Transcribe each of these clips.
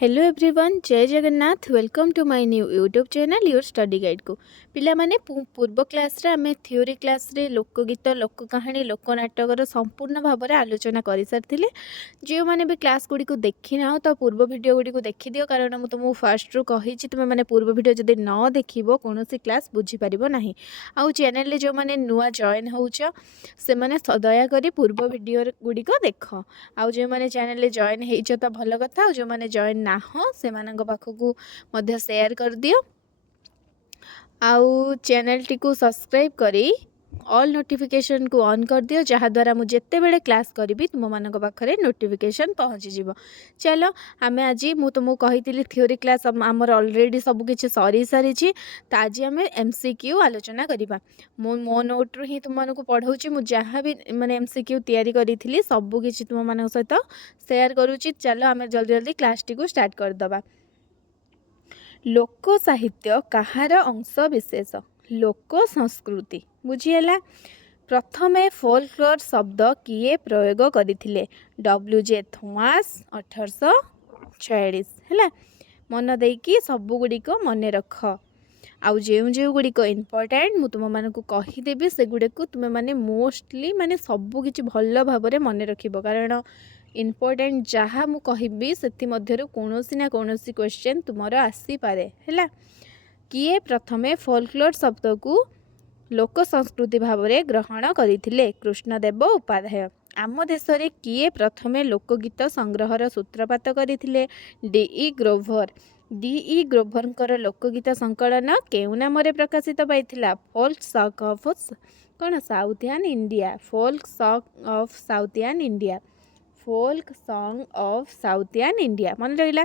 Hello everyone, जय Jagannath. Welcome to my new YouTube channel your study guide को। पिला माने पूर्व क्लास रे आमे थ्योरी क्लास रे लोकगीत लोक कहानी लोक नाटकर संपूर्ण भाव में आलोचना कर सारी। जो मैंने भी क्लास गुड़ी को देखी ना तो पूर्व वीडियो गुड़ी को देखी दियो, कारण मुझे तुमको फास्ट रू कही तुम मैंने पूर्व वीडियो जब न देख कौन क्लास बुझीपार ना। आउ चैनल जो मैंने नुआ जॉइन होच से दयाकोरी पूर्व वीडियो गुड़िक देख। आउ जो मैंने चैनल जॉइन हो तो भल कथा, जो मैंने जॉइन ना से पाखक शेयर कर दियो। आउ चैनल टी को सब्सक्राइब करी ऑल नोटिफिकेशन को ऑन कर दियो, जहाँ द्वारा मुझे जिते बेले क्लास करी तुम मान पाखे नोटिफिकेशन पहुँची जीव। चलो आमे आज मु तुमको कही थ्योरी क्लास आमर ऑलरेडी सबकि सरी सारी, तो आज आम एमसीक्यू आलोचना करवा। मो नोट रु ही तुम पढ़ाऊँ, मुझे भी माने एमसीक्यू तैयारी करी सबकि तुम मान सहित शेयर करुँची। चलो आम जल्दी जल्दी क्लास टी को स्टार्ट करदबा। लोक साहित्य कहार अंश विशेष? लोक संस्कृति बुझीगला। प्रथमे फोल्कलोर शब्द किए प्रयोग करथिले? डब्ल्यूजे थॉमस 1846 है। मन देकी सब गुड़िक मन रख। आउ जो गुड़िक इम्पोर्टाट मु तुम मानक कहीदेवी से गुड़े तुम माने मोस्टली माने सबकि भल भाव मन रख, कारण इम्पोर्टाट जहाँ मु कहबी से मध्यरु कौनसी ना कौनसी क्वेश्चन तुमर आसी पारे है। किए प्रथमे फोल्कलोर शब्द को लोक संस्कृति भाव में ग्रहण करथिले? कृष्णदेव उपाध्याय। आम देश रे किए प्रथमे लोकगीत संग्रहर सूत्रपात करथिले? डीई ग्रोभर। डीई ग्रोभर लोकगीत संकलन केउ नाम प्रकाशित पाइथिला? फोल्क सॉन्ग ऑफ कौन southern India. Folk song of southern India. Folk song of southern India मन रहा।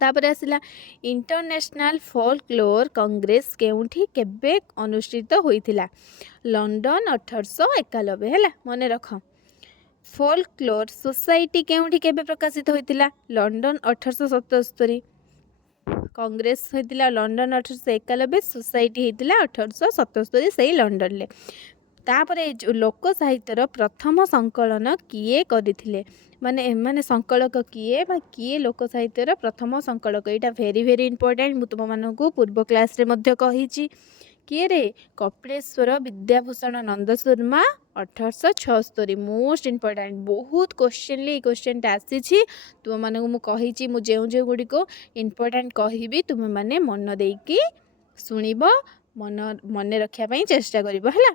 तापर आसला इंटरनेशनल फोल्कलोर कांग्रेस केउठी केबे अनुष्ठित होइथिला? लंडन 1891 है मन रख। फोल्कलोर सोसाइटी केउठी केबे प्रकाशित होइथिला? लंडन 1877। कांग्रेस होइथिला लंडन 1891, सोसाइटी होइथिला 1877 से लंडन ले। तापरे लोक साहित्यर प्रथम संकलन किए करथिले? माने माने संकलक किए बा किए लोक साहित्यर प्रथम संकलक? यहाँ भेरी भेरी इंपोर्टेंट। मु तुम मानक पूर्व क्लास रे मध्य कहिछि। किए रे? कपिलेश्वर विद्याभूषण नंद शर्मा 1876। मोस्ट इंपोर्टेंट, बहुत क्वेश्चन क्वेश्चन आसी तुम मानक मु कहिछि। मु जो गुड़िक इंपोर्टेंट कहबी तुम माने मन देकी सुनिब, मन रखिया चेष्टा करिबो हैला।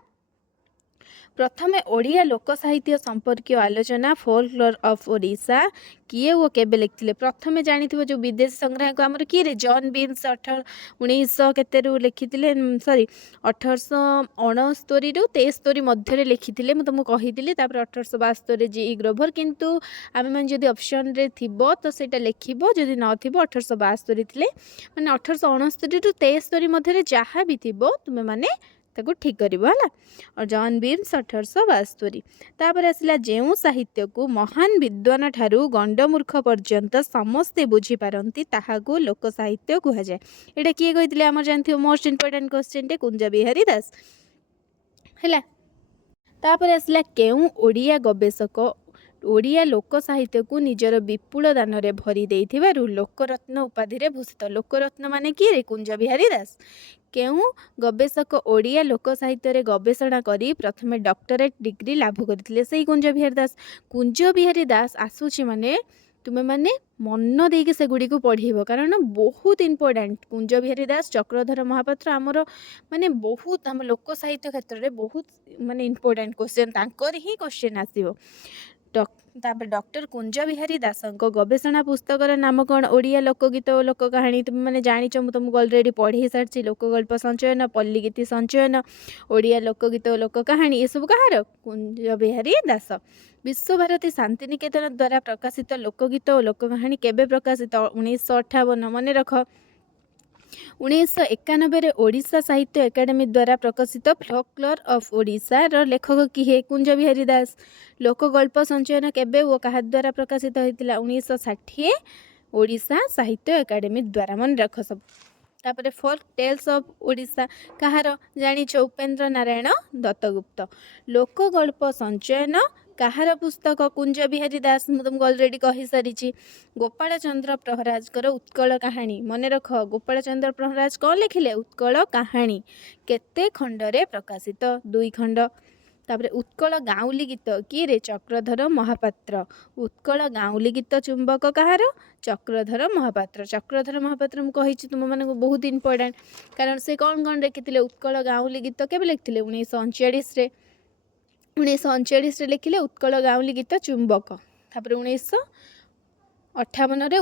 प्रथमे ओडिया लोक साहित्य संपर्क आलोचना फोल्कलोर ऑफ ओडिशा किए वो केबे लिखिले? प्रथमे जानिथिबो जो विदेश संग्रह को आमर किए रे? जॉन बीन्स 1900 केतेरु लिखिथिले, सॉरी 1869 रु 73 मध्य लिखिथिले। मु तुमको कहिथिले। तापर 1872 जी ग्रोभर, किंतु आमे मन जदी ऑप्शन रे थिबो तो सेटा लिखिबो, जदी न थिबो 1872 थिले। माने 1869 रु 73 मध्य जहाँ भी थिबो तुमे माने ताको ठीक करिबो हला। और जॉन बीन्स 1872। तापर आसला जेउ साहित्य को महान विद्वान ठारू गंडमूर्ख पर्यंत समस्ते बुझी पारंती ताहाकू लोक साहित्य कहा जाए। एटा किए कहिथिले? हमर जानथियो मोस्ट इंपोर्टेंट क्वेश्चन टे कुंज बिहारी दास हैला। तापर आसला केउ ओडिया गवेषक ओडिया लोक साहित्य को निजर विपुल दान रे भरी देइथिबारु लोकरत्न उपाधि रे भूषित? लोकरत्न माने किए रे? कुंज बिहारी दास। केउ गवेषक ओडिया लोक साहित्य रे गवेषणा करी प्रथमे डॉक्टरेट डिग्री लाभ करथिले? सेही कुंज बिहारी दास। कुंज बिहारी दास आसुची माने तुमे माने मन देके से गुडी को पढ़िबो, कारण बहुत इंपोर्टेंट। कुंज बिहारी दास, चक्रधर महापात्र आमर माने बहुत आम लोक साहित्य क्षेत्र रे बहुत माने इंपोर्टेंट क्वेश्चन तांकर ही क्वेश्चन आसीबो। डॉक्टर कुंज बिहारी दासंक गवेषणा पुस्तकर नाम कौन? ओडिया लोकगीत और लोक कहानी। तुम मैंने जानिच, मु तुमको ऑलरेडी पढ़ी सारी। लोकगल्प संचयन, पल्लीगीति संचयन, ओडिया लोकगीत और लोक कहानी, ये सब कहार? कुंज बिहारी दास। विश्वभारती शांतिनिकेतन द्वारा प्रकाशित लोकगीत और लोक कहानी केबे प्रकाशित? 1958 मन रख। 1991 ओडिशा साहित्य एकाडेमी द्वारा प्रकाशित फोल्कलोर ऑफ ओडिशा रो लेखक किए? कुंज बिहारी दास। लोकगल्प संचयन केबे वो कहा द्वारा प्रकाशित होइतिला? 1960 ओडिशा साहित्य एकाडेमी द्वारा मन रख सब। तापर फोल्क टेल्स ऑफ ओडिशा कहार? जानिछ, उपेंद्र नारायण दत्तगुप्त। लोकगल्प संचयन କାହାର ପୁସ୍ତକ? କୁଞ୍ଜ ବିହାରୀ ଦାସ, ମୁଁ ତୁମକୁ ଅଲରେଡ଼ି କହିସାରିଛି। ଗୋପାଳ ଚନ୍ଦ୍ର ପ୍ରହରାଜଙ୍କର ଉତ୍କଳ କାହାଣୀ, ମନେ ରଖ। ଗୋପାଳ ଚନ୍ଦ୍ର ପ୍ରହରାଜ କ'ଣ ଲେଖିଲେ? ଉତ୍କଳ କାହାଣୀ। କେତେ ଖଣ୍ଡରେ ପ୍ରକାଶିତ? 2 ଖଣ୍ଡ। ତାପରେ ଉତ୍କଳ ଗାଉଁଲି ଗୀତ କିଏରେ? ଚକ୍ରଧର ମହାପାତ୍ର। ଉତ୍କଳ ଗାଉଁଲି ଗୀତ ଚୁମ୍ବକ କାହାର? ଚକ୍ରଧର ମହାପାତ୍ର। ଚକ୍ରଧର ମହାପାତ୍ର ମୁଁ କହିଛି ତୁମମାନଙ୍କୁ ବହୁତ ଇମ୍ପୋର୍ଟାଣ୍ଟ, କାରଣ ସେ କ'ଣ ଲେଖିଥିଲେ? ଉତ୍କଳ ଗାଉଁଲି ଗୀତ କେବେ ଲେଖିଥିଲେ? 1939ରେ। 1939ରେ ଲେଖିଲେ ଉତ୍କଳ ଗାଉଁଲି ଗୀତ ଚୁମ୍ବକ। ତାପରେ 1958ରେ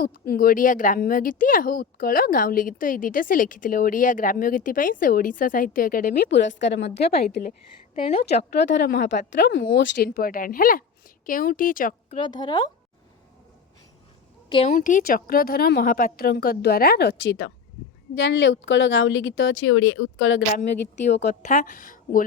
ଓଡ଼ିଆ ଗ୍ରାମ୍ୟ ଗୀତି ଆଉ ଉତ୍କଳ ଗାଉଁଲି ଗୀତ, ଏଇ ଦୁଇଟା ସେ ଲେଖିଥିଲେ। ଓଡ଼ିଆ ଗ୍ରାମ୍ୟ ଗୀତି ପାଇଁ ସେ ଓଡ଼ିଶା ସାହିତ୍ୟ ଏକାଡେମୀ ପୁରସ୍କାର ମଧ୍ୟ ପାଇଥିଲେ। ତେଣୁ ଚକ୍ରଧର ମହାପାତ୍ର ମୋଷ୍ଟ ଇମ୍ପୋର୍ଟାଣ୍ଟ ହେଲା। କେଉଁଠି ଚକ୍ରଧର ମହାପାତ୍ରଙ୍କ ଦ୍ୱାରା ରଚିତ? ଜାଣିଲେ ଉତ୍କଳ ଗାଉଁଲି ଗୀତ ଅଛି, ଉତ୍କଳ ଗ୍ରାମ୍ୟ ଗୀତି ଓ କଥା,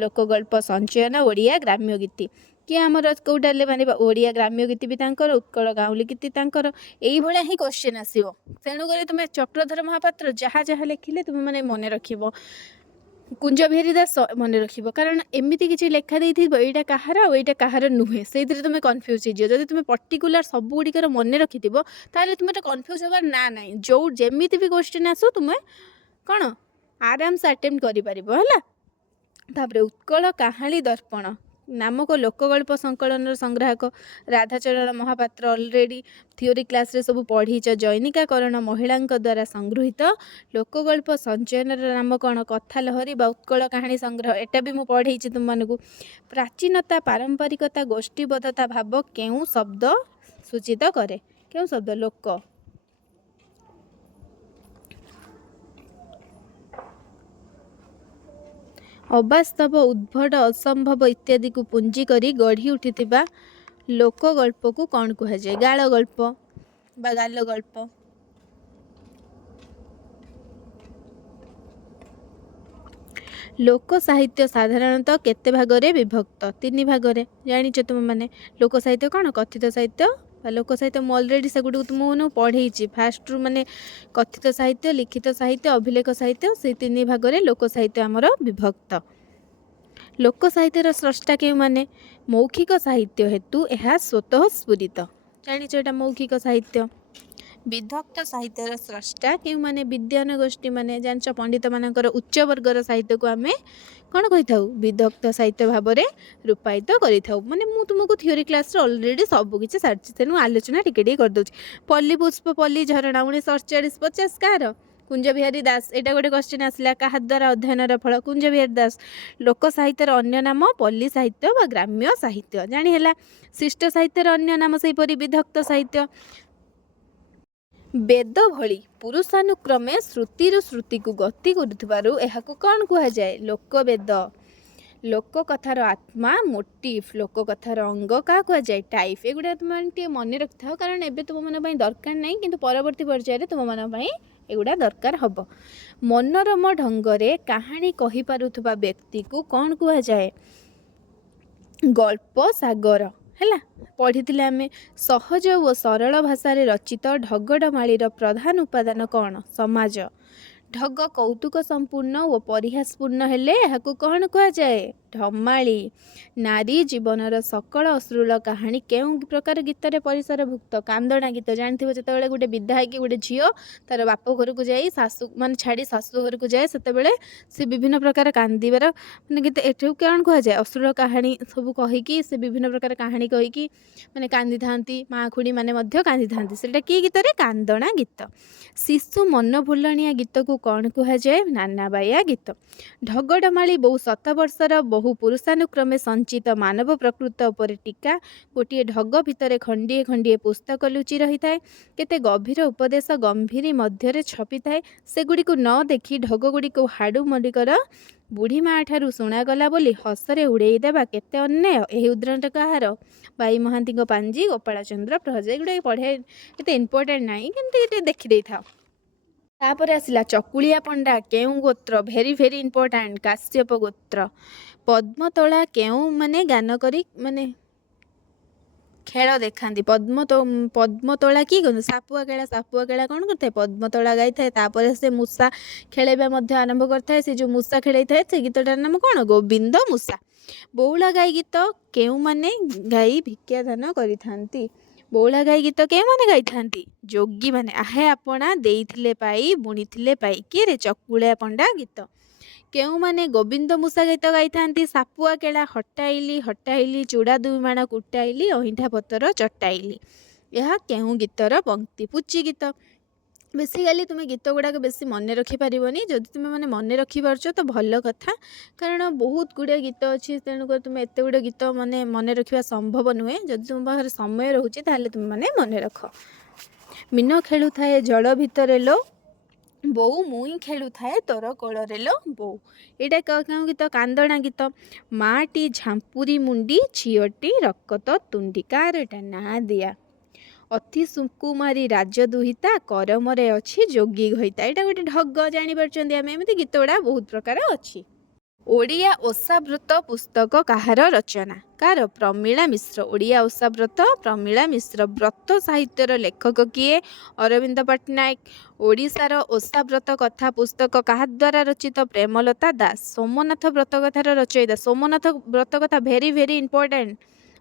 ଲୋକଗଳ୍ପ ସଞ୍ଚୟନ, ଓଡ଼ିଆ ଗ୍ରାମ୍ୟ ଗୀତି। କି ଆମର କେଉଁଟା ମାନିବା? ଓଡ଼ିଆ ଗ୍ରାମ୍ୟ ଗୀତି ବି ତାଙ୍କର, ଉତ୍କଳ ଗାଉଁଲି ଗୀତି ତାଙ୍କର। ଏଇଭଳିଆ ହିଁ କ୍ୱେଶ୍ଚିନ୍ ଆସିବ। ତେଣୁକରି ତୁମେ ଚକ୍ରଧର ମହାପାତ୍ର ଯାହା ଯାହା ଲେଖିଲେ ତୁମେ ମାନେ ମନେ ରଖିବ। କୁଞ୍ଜ ବିହାରୀ ଦାସ ମନେ ରଖିବ, କାରଣ ଏମିତି କିଛି ଲେଖା ଦେଇଥିବ ଏଇଟା କାହାର ଆଉ ଏଇଟା କାହାର ନୁହେଁ, ସେଇଥିରେ ତୁମେ କନଫ୍ୟୁଜ୍ ହେଇଯିବ। ଯଦି ତୁମେ ପର୍ଟିକୁଲାର ସବୁଗୁଡ଼ିକର ମନେ ରଖିଥିବ ତାହେଲେ ତୁମେ ତ କନଫ୍ୟୁଜ୍ ହେବାର ନା ନାହିଁ। ଯେମିତି ବି କ୍ୱେଶ୍ଚିନ୍ ଆସୁ ତୁମେ କ'ଣ ଆରାମସେ ଆଟେମ୍ପ୍ଟ କରିପାରିବ ହେଲା। ତାପରେ ଉତ୍କଳ କାହାଣୀ ଦର୍ପଣ ନାମକ ଲୋକଗଳ୍ପ ସଂକଳନର ସଂଗ୍ରାହକ ରାଧାଚରଣ ମହାପାତ୍ର। ଅଲରେଡ଼ି ଥିଓରି କ୍ଲାସ୍ରେ ସବୁ ପଢ଼ିଛ। ଜୈନିକାକରଣ ମହିଳାଙ୍କ ଦ୍ୱାରା ସଂଗୃହୀତ ଲୋକଗଳ୍ପ ସଞ୍ଚୟନର ନାମ କ'ଣ? କଥା ଲହରୀ ବା ଉତ୍କଳ କାହାଣୀ ସଂଗ୍ରହ। ଏଟା ବି ମୁଁ ପଢ଼େଇଛି ତୁମମାନଙ୍କୁ। ପ୍ରାଚୀନତା, ପାରମ୍ପରିକତା, ଗୋଷ୍ଠୀବଦ୍ଧତା ଭାବ କେଉଁ ଶବ୍ଦ ସୂଚିତ କରେ? କେଉଁ ଶବ୍ଦ? ଲୋକ। ଅବାସ୍ତବ, ଉଦ୍ଭଟ, ଅସମ୍ଭବ ଇତ୍ୟାଦିକୁ ପୁଞ୍ଜି କରି ଗଢ଼ି ଉଠିଥିବା ଲୋକଗଳ୍ପକୁ କ'ଣ କୁହାଯାଏ? ଗାଳ ଗଳ୍ପ ବା ଗାଲ ଗଳ୍ପ। ଲୋକ ସାହିତ୍ୟ ସାଧାରଣତଃ କେତେ ଭାଗରେ ବିଭକ୍ତ? 3 ଭାଗରେ। ଜାଣିଛ ତୁମମାନେ ଲୋକ ସାହିତ୍ୟ କ'ଣ? କଥିତ ସାହିତ୍ୟ ବା ଲୋକ ସାହିତ୍ୟ। ମୁଁ ଅଲରେଡ଼ି ସେଗୁଡ଼ିକୁ ତୁମକୁ ପଢ଼େଇଛି। ଫାଷ୍ଟରୁ ମାନେ କଥିତ ସାହିତ୍ୟ, ଲିଖିତ ସାହିତ୍ୟ, ଅଭିଲେଖ ସାହିତ୍ୟ, ସେଇ 3 ଭାଗରେ ଲୋକ ସାହିତ୍ୟ ଆମର ବିଭକ୍ତ। ଲୋକ ସାହିତ୍ୟର ସ୍ରଷ୍ଟା କେଉଁମାନେ? ମୌଖିକ ସାହିତ୍ୟ ହେତୁ ଏହା ସ୍ୱତଃ ସ୍ଫୁରିତ। ଜାଣିଛ ଏଟା ମୌଖିକ ସାହିତ୍ୟ। ବିଧକ୍ତ ସାହିତ୍ୟର ସ୍ରଷ୍ଟା କେଉଁମାନେ? ବିଦ୍ୱାନ ଗୋଷ୍ଠୀ ମାନେ। ଜାଣିଛ ପଣ୍ଡିତମାନଙ୍କର ଉଚ୍ଚ ବର୍ଗର ସାହିତ୍ୟକୁ ଆମେ କ'ଣ କହିଥାଉ? ବିଧକ୍ତ ସାହିତ୍ୟ ଭାବରେ ରୂପାୟିତ କରିଥାଉ। ମାନେ ମୁଁ ତୁମକୁ ଥିଓରି କ୍ଲାସ୍ରେ ଅଲରେଡ଼ି ସବୁ କିଛି ସାରିଛି, ତେଣୁ ଆଲୋଚନା ଟିକେ ଟିକେ କରିଦେଉଛି। ପଲ୍ଲୀ ପୁଷ୍ପ, ପଲ୍ଲୀ ଝରଣା 1948-50 କାହାର? କୁଞ୍ଜ ବିହାରୀ ଦାସ। ଏଇଟା ଗୋଟେ କ୍ୱେଶ୍ଚିନ୍ ଆସିଲା। କାହା ଦ୍ୱାରା ଅଧ୍ୟୟନର ଫଳ? କୁଞ୍ଜ ବିହାରୀ ଦାସ। ଲୋକ ସାହିତ୍ୟର ଅନ୍ୟ ନାମ ପଲ୍ଲୀ ସାହିତ୍ୟ ବା ଗ୍ରାମ୍ୟ ସାହିତ୍ୟ। ଜାଣି ହେଲା। ଶିଷ୍ଟ ସାହିତ୍ୟର ଅନ୍ୟ ନାମ ସେହିପରି ବିଧକ୍ତ ସାହିତ୍ୟ। ବେଦ ଭଳି ପୁରୁଷାନୁକ୍ରମେ ଶ୍ରୁତିରୁ ଶ୍ରୁତିକୁ ଗତି କରୁଥିବାରୁ ଏହାକୁ କ'ଣ କୁହାଯାଏ? ଲୋକବେଦ। ଲୋକ କଥାର ଆତ୍ମା ମୋଟିଭ୍, ଲୋକ କଥାର ଅଙ୍ଗ କାହା କୁହାଯାଏ? ଟାଇପ୍। ଏଗୁଡ଼ା ତୁମମାନେ ଟିକେ ମନେ ରଖିଥାଅ, କାରଣ ଏବେ ତୁମମାନଙ୍କ ପାଇଁ ଦରକାର ନାହିଁ, କିନ୍ତୁ ପରବର୍ତ୍ତୀ ପର୍ଯ୍ୟାୟରେ ତୁମମାନଙ୍କ ପାଇଁ ଏଗୁଡ଼ା ଦରକାର ହେବ। ମନୋରମ ଢଙ୍ଗରେ କାହାଣୀ କହିପାରୁଥିବା ବ୍ୟକ୍ତିକୁ କ'ଣ କୁହାଯାଏ? ଗଳ୍ପ ସାଗର ହେଲା। ପଢ଼ିଥିଲେ ଆମେ। ସହଜ ଓ ସରଳ ଭାଷାରେ ରଚିତ ଢଗଡ଼ମାଳିର ପ୍ରଧାନ ଉପାଦାନ କ'ଣ? ସମାଜ। ଢଗ କୌତୁକ ସମ୍ପୂର୍ଣ୍ଣ ଓ ପରିହାସପୂର୍ଣ୍ଣ ହେଲେ ଏହାକୁ କ'ଣ କୁହାଯାଏ? ଢମାଳି। ନାରୀ ଜୀବନର ସକଳ ଅଶ୍ରୁଳ କାହାଣୀ କେଉଁ ପ୍ରକାର ଗୀତରେ ପରିସରଭୁକ୍ତ? କାନ୍ଦଣା ଗୀତ। ଜାଣିଥିବ ଯେତେବେଳେ ଗୋଟେ ବିଦା ହେଇକି ଗୋଟେ ଝିଅ ତାର ବାପ ଘରକୁ ଯାଇ ଛାଡ଼ି ଶାଶୁ ଘରକୁ ଯାଏ, ସେତେବେଳେ ସେ ବିଭିନ୍ନ ପ୍ରକାର କାନ୍ଦିବାର ମାନେ ଗୀତ। ଏଠୁ କ'ଣ କୁହାଯାଏ? ଅଶ୍ରୁଳ କାହାଣୀ ସବୁ କହିକି ସେ ବିଭିନ୍ନ ପ୍ରକାର କାହାଣୀ କହିକି ମାନେ କାନ୍ଦିଥାନ୍ତି। ମା ଖୁଡ଼ି ମାନେ ମଧ୍ୟ କାନ୍ଦିଥାନ୍ତି। ସେଇଟା କି ଗୀତରେ? କାନ୍ଦଣା ଗୀତ। ଶିଶୁ ମନ ଭୁଲଣିଆ ଗୀତକୁ କ'ଣ କୁହାଯାଏ? ନାନାବାୟା ଗୀତ। ଢଗଡ଼ମାଳି ବହୁ ଶତବର୍ଷର ବହୁ ପୁରୁଷାନୁକ୍ରମେ ସଞ୍ଚିତ ମାନବ ପ୍ରକୃତ ଉପରେ ଟୀକା। ଗୋଟିଏ ଢଗ ଭିତରେ ଖଣ୍ଡିଏ ଖଣ୍ଡିଏ ପୁସ୍ତକ ଲୁଚି ରହିଥାଏ। କେତେ ଗଭୀର ଉପଦେଶ ଗମ୍ଭୀରି ମଧ୍ୟରେ ଛପିଥାଏ। ସେଗୁଡ଼ିକୁ ନ ଦେଖି ଢଗଗୁଡ଼ିକୁ ହାଡ଼ୁ ମଡ଼ିକର ବୁଢ଼ୀ ମା ଠାରୁ ଶୁଣାଗଲା ବୋଲି ହସରେ ଉଡ଼େଇ ଦେବା କେତେ ଅନ୍ୟାୟ। ଏହି ଉଦ୍ଧରଣଟା କାହାର? ବାଇ ମହାନ୍ତିଙ୍କ ପାଞ୍ଜି, ଗୋପାଳ ଚନ୍ଦ୍ର ପ୍ରହରାଜ। ଏଗୁଡ଼ା ପଢ଼ିବା ଏତେ ଇମ୍ପୋର୍ଟାଣ୍ଟ ନାହିଁ, କିନ୍ତୁ ଟିକେ ଦେଖିଦେଇଥାଅ। ତାପରେ ଆସିଲା ଚକୁଳିଆ ପଣ୍ଡା କେଉଁ ଗୋତ୍ର? Very very important. କାଶ୍ୟପ ଗୋତ୍ର। ପଦ୍ମତୋଳା କେଉଁ ମାନେ ଗାନ କରି ମାନେ ଖେଳ ଦେଖାନ୍ତି। ପଦ୍ମତୋଳା କିଏ କହନ୍ତି? ସାପୁଆ କେଳା କ'ଣ କରିଥାଏ? ପଦ୍ମତୋଳା ଗାଇଥାଏ। ତାପରେ ସେ ମୂଷା ଖେଳେଇବା ମଧ୍ୟ ଆରମ୍ଭ କରିଥାଏ। ସେ ଯେଉଁ ମୂଷା ଖେଳେଇଥାଏ ସେ ଗୀତଟାର ନାମ କ'ଣ? ଗୋବିନ୍ଦ ମୂଷା। ବଉଳା ଗାଈ ଗୀତ କେଉଁମାନେ ଗାଇ ଭିକ୍ଷାଦାନ କରିଥାନ୍ତି? ବଉଳା ଗାଈ ଗୀତ କେଉଁମାନେ ଗାଇଥାନ୍ତି? ଯୋଗୀମାନେ। ଆହେ ଆପଣା ଦେଇଥିଲେ ପାଇ ବୁଣିଥିଲେ ପାଇ। କିଏରେ? ଚକୁଳିଆ ପଣ୍ଡା ଗୀତ। କେଉଁମାନେ ଗୋବିନ୍ଦ ମୂଷା ଗୀତ ଗାଇଥାନ୍ତି? ସାପୁଆ କେଳା। ହଟାଇଲି ଚୁଡ଼ା ଦୁଇମାଣ କୁଟାଇଲି ଅଇଁଠା ପତର ଚଟାଇଲି। ଏହା କେଉଁ ଗୀତର ପଙ୍କ୍ତି? ପୁଚି ଗୀତ। ବେସିକାଲି ତୁମେ ଗୀତ ଗୁଡ଼ାକ ବେଶୀ ମନେ ରଖିପାରିବନି। ଯଦି ତୁମେ ମାନେ ମନେ ରଖିପାରୁଛ ତ ଭଲ କଥା, କାରଣ ବହୁତ ଗୁଡ଼ିଏ ଗୀତ ଅଛି, ତେଣୁକରି ତୁମେ ଏତେ ଗୁଡ଼ିଏ ଗୀତ ମନେ ରଖିବା ସମ୍ଭବ ନୁହେଁ। ଯଦି ତୁମ ପାଖରେ ସମୟ ରହୁଛି ତାହେଲେ ତୁମେ ମାନେ ମନେ ରଖ। ମୀନ ଖେଳୁଥାଏ ଜଳ ଭିତରେ ଲୋ ବୋଉ ମୁଇଁ ଖେଳୁଥାଏ ତୋର କୋଳରେ ଲୋ ବୋଉ। ଏଇଟା କେଉଁ ଗୀତ? କାନ୍ଦଣା ଗୀତ। ମାଟି ଝାମ୍ପୁରି ମୁଣ୍ଡି ଝିଅଟି ରକତ ତୁଣ୍ଡି। କାହାର ଏଇଟା? ନାଁ ଦିଆ। ଅତି ସୁକୁମାରୀ ରାଜ ଦୁହିତା କରମରେ ଅଛି ଯୋଗୀ ଘଇତା। ଏଇଟା ଗୋଟେ ଢଗ, ଜାଣିପାରୁଛନ୍ତି ଆମେ। ଏମିତି ଗୀତ ଗୁଡ଼ା ବହୁତ ପ୍ରକାର ଅଛି। ଓଡ଼ିଆ ଓଷାବ୍ରତ ପୁସ୍ତକ କାହାର ରଚନା? କାହାର? ପ୍ରମିଳା ମିଶ୍ର। ଓଡ଼ିଆ ଓଷାବ୍ରତ ପ୍ରମିଳା ମିଶ୍ର। ବ୍ରତ ସାହିତ୍ୟର ଲେଖକ କିଏ? ଅରବିନ୍ଦ ପଟ୍ଟନାୟକ। ଓଡ଼ିଶାର ଓଷାବ୍ରତ କଥା ପୁସ୍ତକ କାହା ଦ୍ୱାରା ରଚିତ? ପ୍ରେମଲତା ଦାସ। ସୋମନାଥ ବ୍ରତ କଥାର ରଚୟିତା? ସୋମନାଥ ବ୍ରତ କଥା ଭେରି ଭେରି ଇମ୍ପୋର୍ଟାଣ୍ଟ,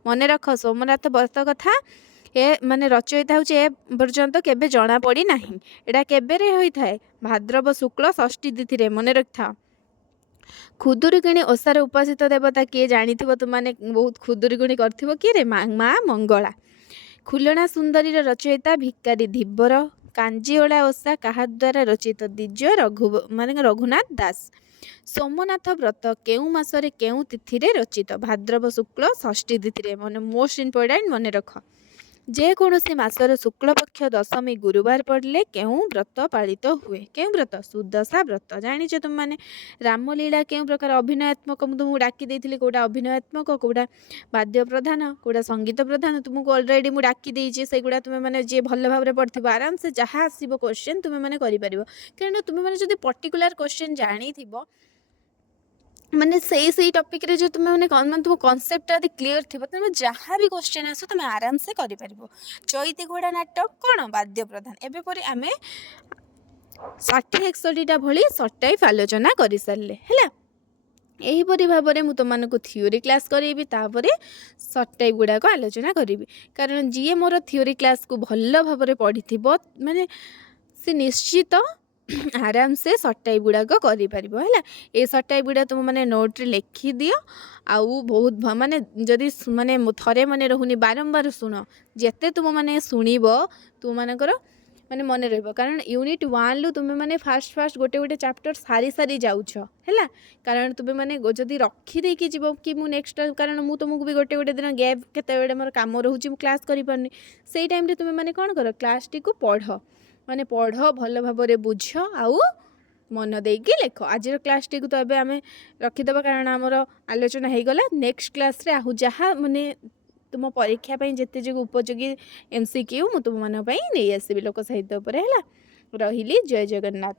ମନେ ରଖ। ସୋମନାଥ ବ୍ରତ କଥା ରଚୟିତା ହେଉଛି ଏ ପର୍ଯ୍ୟନ୍ତ କେବେ ଜଣାପଡ଼ି ନାହିଁ। ଏଇଟା କେବେରେ ହୋଇଥାଏ? ଭାଦ୍ରବ ଶୁକ୍ଳ ଷଷ୍ଠୀ ତିଥିରେ, ମନେ ରଖିଥାଅ। ଖୁଦୁରୁକୁଣୀ ଓଷାର ଉପାସିତ ଦେବତା କିଏ? ଜାଣିଥିବ ତୁମାନେ, ବହୁତ ଖୁଦୁରୁକୁଣୀ କରିଥିବ। କିଏରେ? ମା ମଙ୍ଗଳା। ଖୁଲଣା ସୁନ୍ଦରୀର ରଚୟିତା? ଭିକାରୀ ଧୀବର। କାଞ୍ଜିଓଳା ଓଷା କାହା ଦ୍ୱାରା ରଚିତ? ଦ୍ୱିଜ ରଘୁନାଥ ଦାସ। ସୋମନାଥ ବ୍ରତ କେଉଁ ମାସରେ କେଉଁ ତିଥିରେ ରଚିତ? ଭାଦ୍ରବ ଶୁକ୍ଳ ଷଷ୍ଠୀ ତିଥିରେ। ମୋଷ୍ଟ ଇମ୍ପୋର୍ଟାଣ୍ଟ, ମନେ ରଖ। ଯେକୌଣସି ମାସର ଶୁକ୍ଳପକ୍ଷ ଦଶମୀ ଗୁରୁବାର ପଡ଼ିଲେ କେଉଁ ବ୍ରତ ପାଳିତ ହୁଏ? କେଉଁ ବ୍ରତ? ସୁଦଶା ବ୍ରତ। ଜାଣିଛ ତୁମମାନେ। ରାମଲୀଳା କେଉଁ ପ୍ରକାର? ଅଭିନୟାତ୍ମକ। ମୁଁ ତୁମକୁ ଡାକି ଦେଇଥିଲି କେଉଁଟା ଅଭିନୟାତ୍ମକ, କେଉଁଟା ବାଦ୍ୟ ପ୍ରଧାନ, କେଉଁଟା ସଙ୍ଗୀତ ପ୍ରଧାନ। ତୁମକୁ ଅଲରେଡ଼ି ମୁଁ ଡାକି ଦେଇଛି। ସେଗୁଡ଼ା ତୁମେମାନେ ଯିଏ ଭଲ ଭାବରେ ପଢ଼ିଥିବ ଆରାମସେ ଯାହା ଆସିବ କ୍ୱେଶ୍ଚିନ୍ ତୁମେମାନେ କରିପାରିବ। କାରଣ ତୁମେମାନେ ଯଦି ପର୍ଟିକୁଲାର କ୍ୱେଶ୍ଚିନ୍ ଜାଣିଥିବ, ସେଇ ଟପିକ୍ରେ ଯେ ତୁମ କନସେପ୍ଟଟା ଯଦି କ୍ଲିଅର୍ ଥିବ, ତୁମେ ଯାହା ବି କ୍ୱେଶ୍ଚିନ୍ ଆସ ତୁମେ ଆରାମସେ କରିପାରିବ। ଚଇତି ଘୋଡ଼ା ନାଟ କ'ଣ? ବାଦ୍ୟ ପ୍ରଧାନ। ଏବେ ପରେ ଆମେ 60-61ଟା ଭଳି ସର୍ଟ ଟାଇପ୍ ଆଲୋଚନା କରିସାରିଲେ ହେଲା। ଏହିପରି ଭାବରେ ମୁଁ ତୁମମାନଙ୍କୁ ଥିଓରି କ୍ଲାସ୍ କରାଇବି, ତାପରେ ସର୍ଟ ଟାଇପ୍ ଗୁଡ଼ାକ ଆଲୋଚନା କରିବି। କାରଣ ଯିଏ ମୋର ଥିଓରି କ୍ଲାସ୍କୁ ଭଲ ଭାବରେ ପଢ଼ିଥିବ ସେ ନିଶ୍ଚିତ ଆରାମସେ ସର୍ଟ ଟାଇପ୍ ଗୁଡ଼ାକ କରିପାରିବ ହେଲା। ଏ ସର୍ଟ ଟାଇପ୍ ଗୁଡ଼ା ତୁମମାନେ ନୋଟ୍ରେ ଲେଖିଦିଅ। ଆଉ ବହୁତ ଯଦି ଥରେ ମନେ ରହୁନି, ବାରମ୍ବାର ଶୁଣ। ଯେତେ ତୁମମାନେ ଶୁଣିବ ତୁମମାନଙ୍କର ମନେ ରହିବ। କାରଣ ୟୁନିଟ୍ 1ରୁ ତୁମେମାନେ ଫାଷ୍ଟ ଗୋଟେ ଚାପ୍ଟର ସାରି ଯାଉଛ ହେଲା। କାରଣ ତୁମେମାନେ ଯଦି ରଖିଦେଇକି ଯିବ କି ମୁଁ ନେକ୍ସଟ, କାରଣ ମୁଁ ତୁମକୁ ବି ଗୋଟେ ଦିନ ଗ୍ୟାପ୍, କେତେବେଳେ ମୋର କାମ ରହୁଛି, ମୁଁ କ୍ଲାସ୍ କରିପାରୁନି, ସେଇ ଟାଇମ୍ରେ ତୁମେମାନେ କ'ଣ କର? କ୍ଲାସ୍ଟିକୁ ପଢ଼, ପଢ଼, ଭଲ ଭାବରେ ବୁଝ, ଆଉ ମନ ଦେଇକି ଲେଖ। ଆଜିର କ୍ଲାସ୍ଟିକୁ ତ ଏବେ ଆମେ ରଖିଦେବା, କାରଣ ଆମର ଆଲୋଚନା ହେଇଗଲା। ନେକ୍ସଟ କ୍ଲାସ୍ରେ ଆଉ ଯାହା ତୁମ ପରୀକ୍ଷା ପାଇଁ ଯେତେ ଯୋଗୁଁ ଉପଯୋଗୀ MCQ ମୁଁ ତୁମମାନଙ୍କ ପାଇଁ ନେଇ ଆସିବି ଲୋକ ସାହିତ୍ୟ ଉପରେ ହେଲା। ରହିଲି, ଜୟ ଜଗନ୍ନାଥ।